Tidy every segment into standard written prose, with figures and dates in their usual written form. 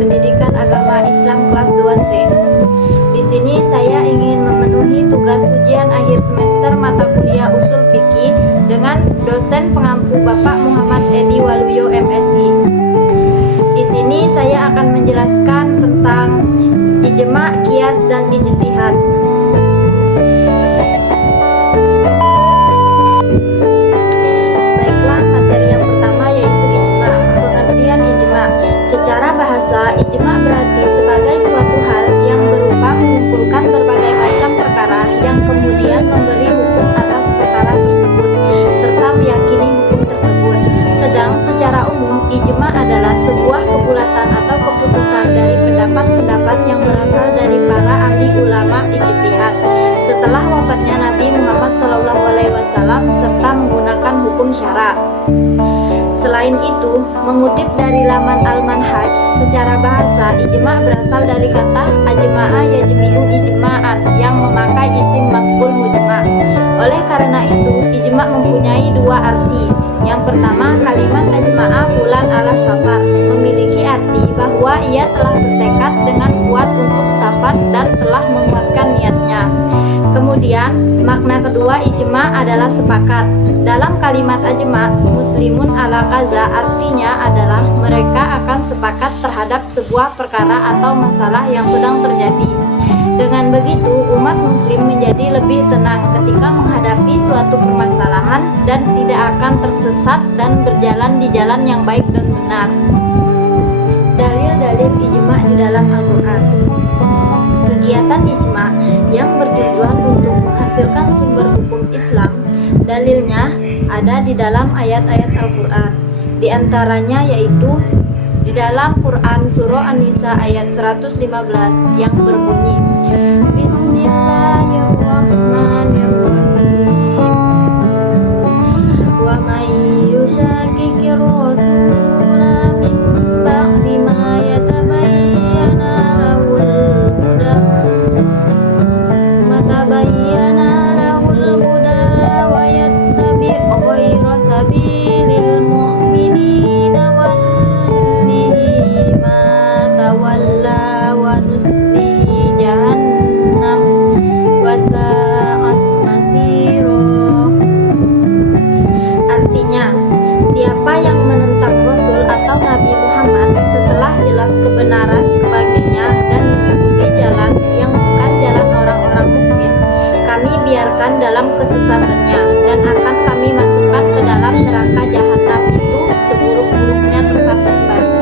Pendidikan Agama Islam kelas 2C. Di sini saya ingin memenuhi tugas ujian akhir semester mata kuliah Ushul Fikih dengan dosen pengampu Bapak Muhammad Edi Waluyo MSI. Di sini saya akan menjelaskan tentang ijma, qiyas, dan ijtihad. Baiklah, materi yang pertama yaitu ijma. Pengertian ijma. Secara bahasa, ijma berarti sebagai suatu hal yang berupa mengumpulkan berbagai macam perkara yang kemudian memberi hukum atas perkara tersebut serta meyakini hukum tersebut. Sedang secara umum, ijma adalah sebuah kebulatan atau keputusan dari pendapat-pendapat yang berasal dari para ahli ulama ijtihad setelah wafatnya Nabi Muhammad SAW serta menggunakan hukum syara. Selain itu, mengutip dari laman Al-Manhaj, secara bahasa ijma berasal dari kata ajma'a yajmi'u ijma'an yang memakai isim maf'ul mujma'. Oleh karena itu, ijma mempunyai dua arti. Yang pertama, kalimat ajma'a fulan ala safar memiliki arti bahwa ia telah bertekad dengan kuat untuk safar dan telah menguatkan niatnya. Kemudian, makna kedua ijma adalah sepakat. Dalam kalimat ajma, muslimun ala kaza artinya adalah mereka akan sepakat terhadap sebuah perkara atau masalah yang sedang terjadi. Dengan begitu, umat muslim menjadi lebih tenang ketika menghadapi suatu permasalahan dan tidak akan tersesat dan berjalan di jalan yang baik dan benar. Dalil-dalil ijma di dalam Al-Quran. Kegiatan ijma yang bertujuan untuk menghasilkan sumber hukum Islam, dalilnya ada di dalam ayat-ayat Al-Quran. Di antaranya yaitu di dalam Quran surah An-Nisa ayat 115 yang berbunyi Bismillahirrahmanirrahim. Wa may yushaqiqir rasula min ba'di ma yatabayyana lahul huda wa yattabi' ghayra sabilil mu'minina wallihi ma tawalla wa nuslihi jahannam wa sa'at masira. Artinya, siapa yang menentang Rasul atau Nabi Muhammad setelah jelas kebenaran baginya dan mengikuti jalan yang bukan jalan orang-orang mukmin, kami biarkan dalam kesesatannya dan akan kami masukkan ke dalam neraka jahanam itu seburuk-buruknya tempat kembali.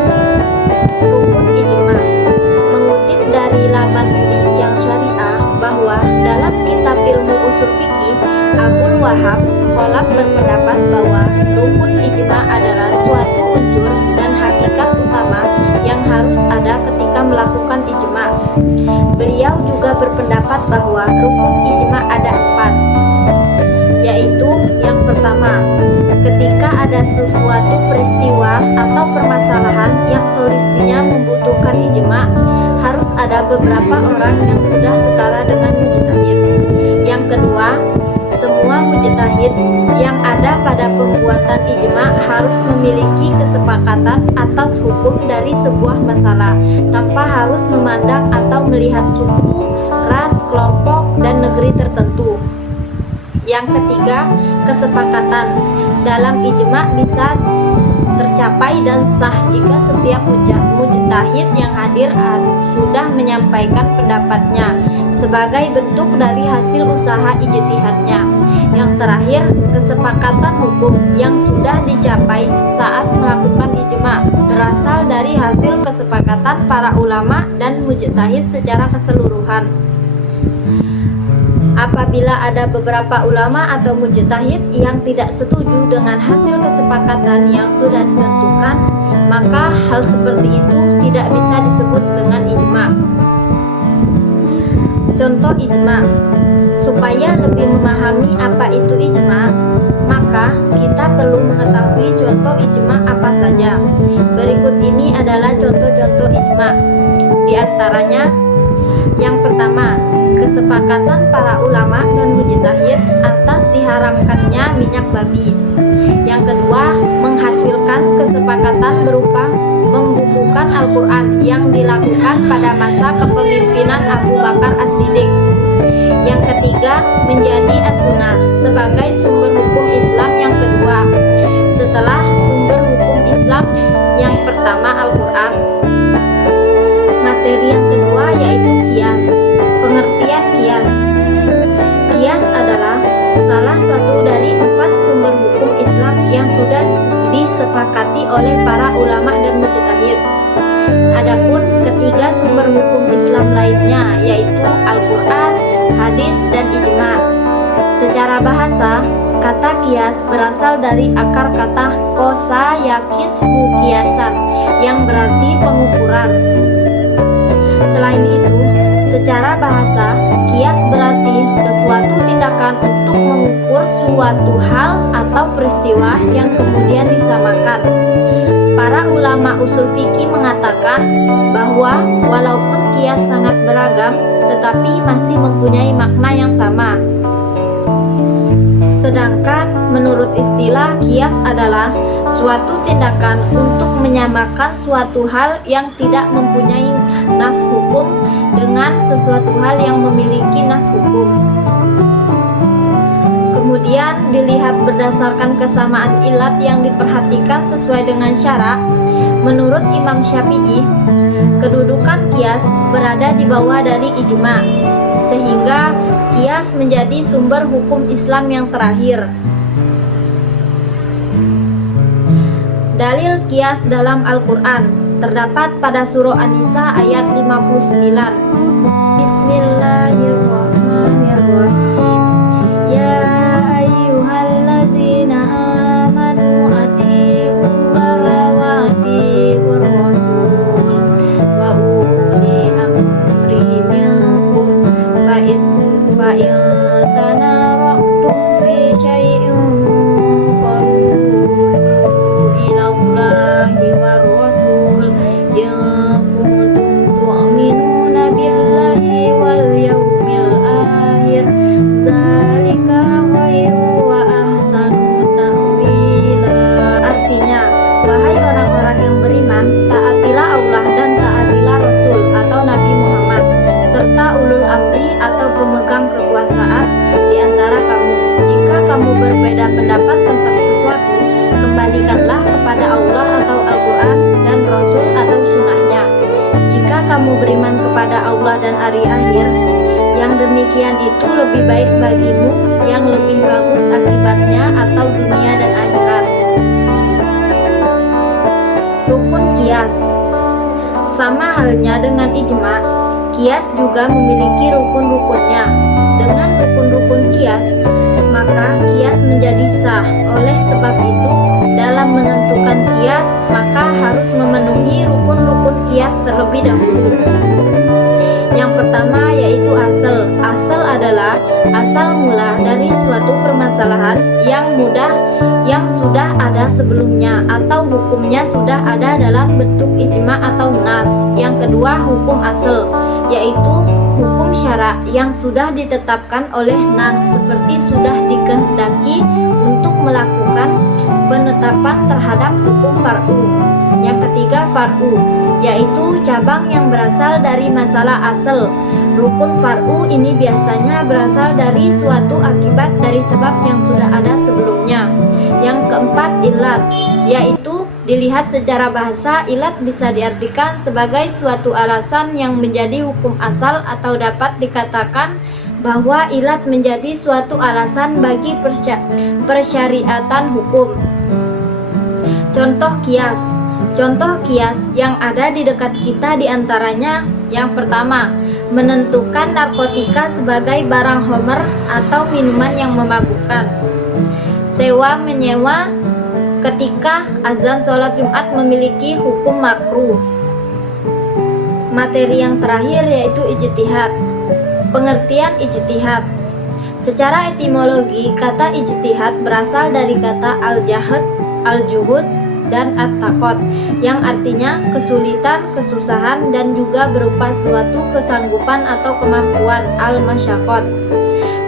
Rukun ijma. Mengutip dari laman Bincang Syariah bahwa dalam kitab ilmu usul fikih, Abdul Wahab Khalaf berpendapat bahwa rukun ijma adalah suatu unsur dan hakikat utama yang harus ada ketika melakukan ijma. Beliau juga berpendapat bahwa rukun ijma ada 4, yaitu yang pertama, ketika ada sesuatu peristiwa atau permasalahan yang solusinya membutuhkan ijma, harus ada beberapa orang yang sudah setara dengan mujtahid. Yang kedua, semua mujtahid yang ada pada pembuatan ijma harus memiliki kesepakatan atas hukum dari sebuah masalah tanpa harus memandang atau melihat suku, ras, kelompok, dan negeri tertentu. Yang ketiga, kesepakatan dalam ijma bisa tercapai dan sah jika setiap mujtahid yang hadir sudah menyampaikan pendapatnya sebagai bentuk dari hasil usaha ijtihadnya. Yang terakhir, kesepakatan hukum yang sudah dicapai saat melakukan ijma berasal dari hasil kesepakatan para ulama dan mujtahid secara keseluruhan. Apabila ada beberapa ulama atau mujtahid yang tidak setuju dengan hasil kesepakatan yang sudah ditentukan, maka hal seperti itu tidak bisa disebut dengan ijma. Contoh ijma. Supaya lebih memahami apa itu ijma, maka kita perlu mengetahui contoh ijma apa saja. Berikut ini adalah contoh-contoh ijma. Di antaranya, yang pertama, kesepakatan para ulama dan mujtahid atas diharamkannya minyak babi. Yang kedua, menghasilkan kesepakatan berupa membukukan merupakan Al-Quran yang dilakukan pada masa kepemimpinan Abu Bakar As-Siddiq. Yang ketiga, menjadi as-sunnah sebagai sumber hukum Islam yang kedua setelah sumber hukum Islam yang pertama Al-Quran. Materi yang kedua yaitu qiyas. Pengertian qiyas. Qiyas adalah salah satu dari 4 sumber hukum Islam yang sudah disepakati oleh para ulama dan mujtahid. Adapun ketiga sumber hukum Islam lainnya yaitu Al-Quran, hadis, dan ijma. Secara bahasa, kata qiyas berasal dari akar kata kosa yakishu qiyasan yang berarti pengukuran. Selain itu, secara bahasa, qiyas berarti sesuatu tindakan untuk mengukur suatu hal atau peristiwa yang kemudian disamakan. Para ulama usul fikih mengatakan bahwa walaupun qiyas sangat beragam, tetapi masih mempunyai makna yang sama. Sedangkan menurut istilah qiyas adalah suatu tindakan untuk menyamakan suatu hal yang tidak mempunyai nas hukum dengan sesuatu hal yang memiliki nas hukum. Kemudian dilihat berdasarkan kesamaan ilat yang diperhatikan sesuai dengan syarak. Menurut Imam Syafi'i, kedudukan qiyas berada di bawah dari ijma, sehingga qiyas menjadi sumber hukum Islam yang terakhir. Dalil qiyas dalam Al-Quran terdapat pada surah An-Nisa ayat 59. Bismillahirrahmanirrahim. Ya ayyuhallazina amanu atiiqullaha wa atiiqur rasul wa uli amri minkum fa in tanaza'tum fi syai'in farudduhu ilallahi war rasul in kuntum tu'minuna billahi wal yawmil akhir zalika khairu wa ahsanu ta'wila. Artinya, wahai orang-orang yang beriman, taatilah Allah dan taatilah Rasul atau Nabi Muhammad serta ulul amri atau pemegang kekuasaan di antara kamu. Jika kamu berbeda pendapat tentang sesuatu, kembalikanlah kepada Allah atau Al-Quran dan Rasul atau sunnahnya. Jika kamu beriman kepada Allah dan hari akhir, yang demikian itu lebih baik bagimu, yang lebih bagus akibatnya atau dunia dan akhirat. Rukun qiyas. Sama halnya dengan ijma, qiyas juga memiliki rukun-rukunnya. Dengan rukun-rukun qiyas, maka qiyas menjadi sah. Oleh sebab itu, dalam menentukan qiyas, maka harus memenuhi rukun-rukun qiyas terlebih dahulu. Yang pertama yaitu asal. Asal adalah asal mula dari suatu permasalahan yang sudah ada sebelumnya atau hukumnya sudah ada dalam bentuk ijma atau nas. Yang kedua hukum asal, yaitu hukum syara yang sudah ditetapkan oleh nas seperti sudah dikehendaki untuk melakukan penetapan terhadap hukum far'u. Yang ketiga far'u, yaitu cabang yang berasal dari masalah asal. Rukun far'u ini biasanya berasal dari suatu akibat dari sebab yang sudah ada sebelumnya. Yang keempat ilat, yaitu dilihat secara bahasa, ilat bisa diartikan sebagai suatu alasan yang menjadi hukum asal atau dapat dikatakan bahwa ilat menjadi suatu alasan bagi persyariatan hukum. Contoh qiyas. Contoh qiyas yang ada di dekat kita diantaranya: yang pertama, menentukan narkotika sebagai barang homer atau minuman yang memabukkan. Sewa menyewa ketika azan sholat Jumat memiliki hukum makruh. Materi yang terakhir yaitu ijtihad. Pengertian ijtihad. Secara etimologi, kata ijtihad berasal dari kata al-jahd, al-juhud, dan at-taqot, yang artinya kesulitan, kesusahan, dan juga berupa suatu kesanggupan atau kemampuan, al-masyaqot.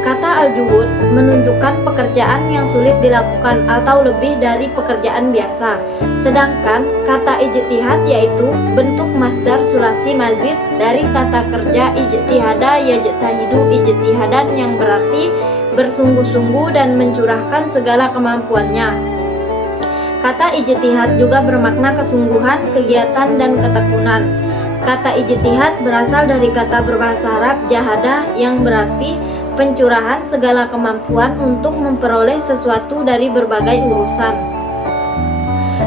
Kata al-juhud menunjukkan pekerjaan yang sulit dilakukan atau lebih dari pekerjaan biasa. Sedangkan kata ijtihad yaitu bentuk masdar sulasi mazid dari kata kerja ijtihada yajtahidu ijtihadan yang berarti bersungguh-sungguh dan mencurahkan segala kemampuannya. Kata ijtihad juga bermakna kesungguhan, kegiatan, dan ketekunan. Kata ijtihad berasal dari kata berbahasa Arab jahadah yang berarti pencurahan segala kemampuan untuk memperoleh sesuatu dari berbagai urusan.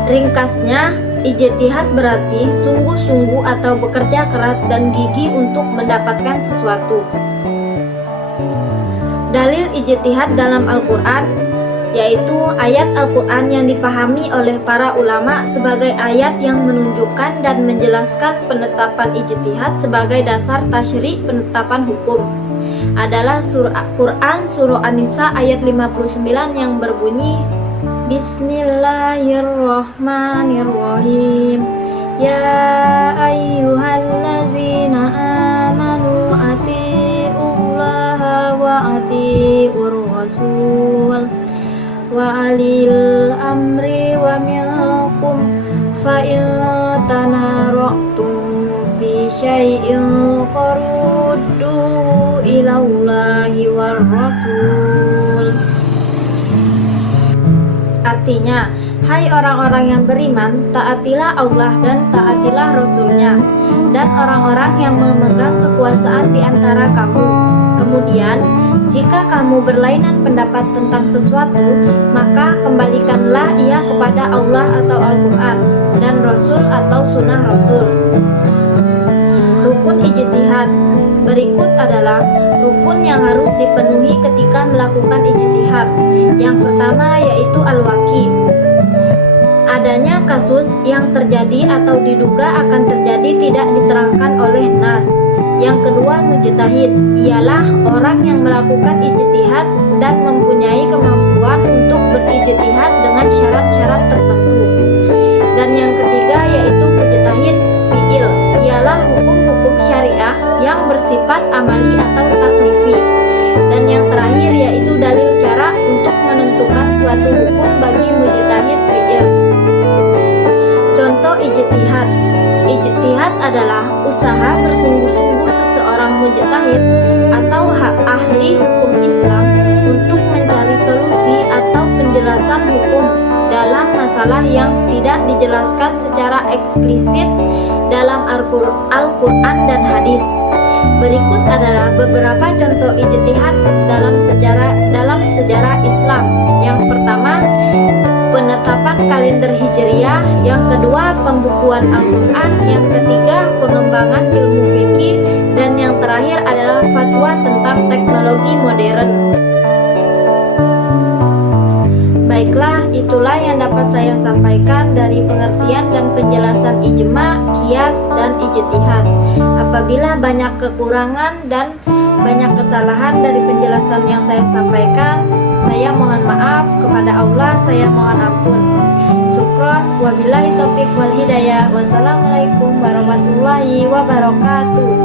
Ringkasnya, ijtihad berarti sungguh-sungguh atau bekerja keras dan gigih untuk mendapatkan sesuatu. Dalil ijtihad dalam Al-Quran yaitu ayat Al-Quran yang dipahami oleh para ulama sebagai ayat yang menunjukkan dan menjelaskan penetapan ijtihad sebagai dasar tasyri' penetapan hukum adalah Quran Surah An-Nisa ayat 59 yang berbunyi Bismillahirrahmanirrahim Ya ayyuhallazina amanu ati'ullaha wa ati'ur rasul wa alil amri wa minkum fa in tanaraqtum fi syai'in farudduhu ilallahi war rasul. Artinya, hai orang-orang yang beriman, taatilah Allah dan taatilah Rasul-Nya, dan orang-orang yang memegang kekuasaan di antara kamu. Kemudian, jika kamu berlainan pendapat tentang sesuatu, maka kembalikanlah ia kepada Allah atau Al-Quran, dan Rasul atau Sunnah Rasul. Rukun ijtihad berikut adalah rukun yang harus dipenuhi ketika melakukan ijtihad. Yang pertama yaitu al-waqi'. Adanya kasus yang terjadi atau diduga akan terjadi tidak diterangkan oleh nas. Yang kedua mujtahid, ialah orang yang melakukan ijtihad dan mempunyai kemampuan untuk berijtihad dengan syarat-syarat tertentu. Dan yang ketiga yaitu mujtahid fi'il, ialah hukum-hukum syariah yang bersifat amali atau taklifi. Dan yang terakhir yaitu dalil cara untuk menentukan suatu hukum bagi mujtahid fi'il. Contoh ijtihad. Ijtihad adalah usaha bersungguh-sungguh seseorang mujtahid atau ahli hukum Islam untuk mencari solusi atau penjelasan hukum dalam masalah yang tidak dijelaskan secara eksplisit dalam Al-Quran dan hadis. Berikut adalah beberapa contoh ijtihad dalam sejarah Islam. Yang pertama, penetapan kalender Hijriyah. Yang kedua, pembukuan Al-Quran. Yang ketiga, pengembangan ilmu fikih. Dan yang terakhir adalah fatwa tentang teknologi modern. Baiklah, itulah yang dapat saya sampaikan dari pengertian dan penjelasan ijma, qiyas, dan ijtihad. Apabila banyak kekurangan dan banyak kesalahan dari penjelasan yang saya sampaikan, saya mohon maaf. Kepada Allah saya mohon ampun. Syukron, wabillahi taufiq wal hidayah. Wassalamualaikum warahmatullahi wabarakatuh.